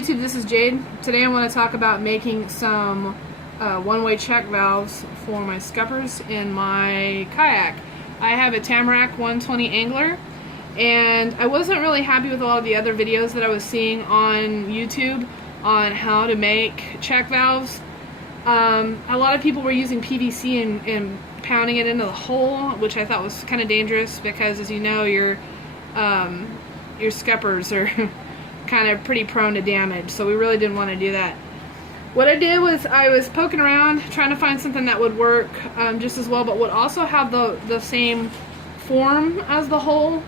YouTube, this is Jade. Today I want to talk about making some one-way check valves for my scuppers in my kayak. I have a Tamarak 120 angler, and I wasn't really happy with a lot of the other videos that I was seeing on YouTube on how to make check valves. A lot of people were using PVC and pounding it into the hole, which I thought was kind of dangerous because, as you know, your scuppers are kind of pretty prone to damage, so we really didn't want to do that. What I did was I was poking around trying to find something that would work just as well, but would also have the same form as the hole.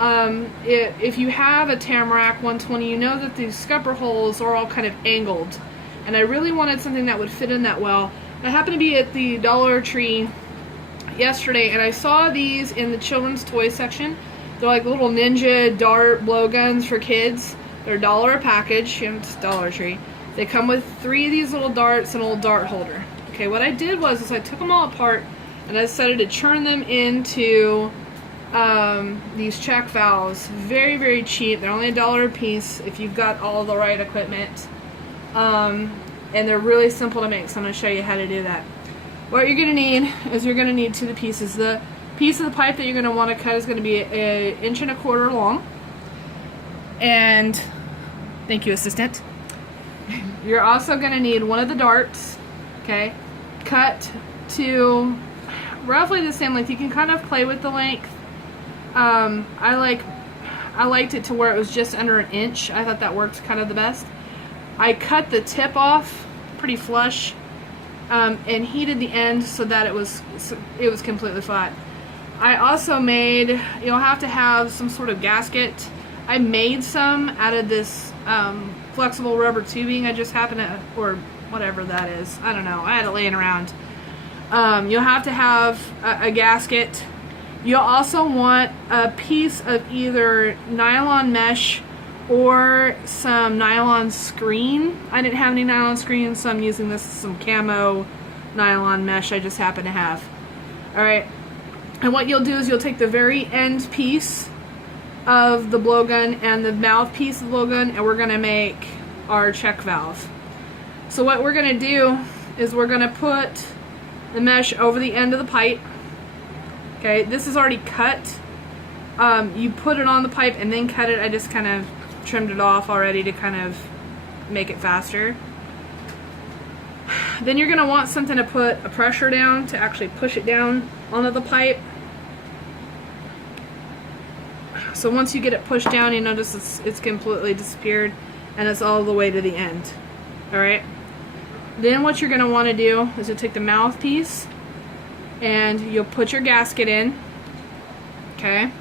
If you have a Tamarak 120, you know that these scupper holes are all kind of angled, and I really wanted something that would fit in that well. I happened to be at the Dollar Tree yesterday, and I saw these in the children's toy section. They're like little ninja dart blowguns for kids. They're $1 a package. It's Dollar Tree. They come with 3 of these little darts and a little dart holder. Okay, what I did was I took them all apart and I decided to turn them into these check valves. Very, very cheap. They're only $1 a piece if you've got all the right equipment. And they're really simple to make, so I'm going to show you how to do that. What you're going to need is you're going to need 2 pieces. The piece of the pipe that you're going to want to cut is going to be 1.25 inches long. And thank you, assistant. You're also going to need one of the darts, okay, cut to roughly the same length. You can kind of play with the length. I liked it to where it was just under 1 inch. I thought that worked kind of the best. I cut the tip off pretty flush and heated the end so that it was completely flat. I also made, you'll have to have some sort of gasket. I made some out of this flexible rubber tubing. I just happened to, or whatever that is. I don't know. I had it laying around. You'll have to have a gasket. You'll also want a piece of either nylon mesh or some nylon screen. I didn't have any nylon screen, so I'm using this some camo nylon mesh I just happen to have. Alright. And what you'll do is you'll take the very end piece of the blowgun and the mouthpiece of the blowgun, and we're going to make our check valve. So what we're going to do is we're going to put the mesh over the end of the pipe. Okay, this is already cut. You put it on the pipe and then cut it. I just kind of trimmed it off already to kind of make it faster. Then you're going to want something to put a pressure down to actually push it down onto the pipe. So once you get it pushed down, you notice it's completely disappeared and it's all the way to the end. Alright? Then what you're going to want to do is you'll take the mouthpiece and you'll put your gasket in. Okay?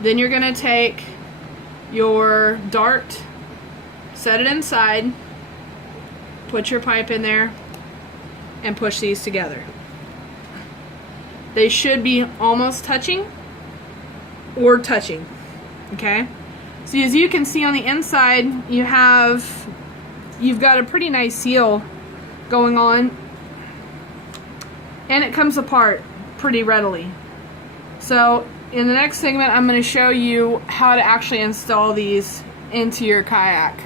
Then you're going to take your dart, set it inside, put your pipe in there, and push these together. They should be almost touching or touching. Okay? So as you can see on the inside, you've got a pretty nice seal going on, and it comes apart pretty readily. So in the next segment, I'm going to show you how to actually install these into your kayak.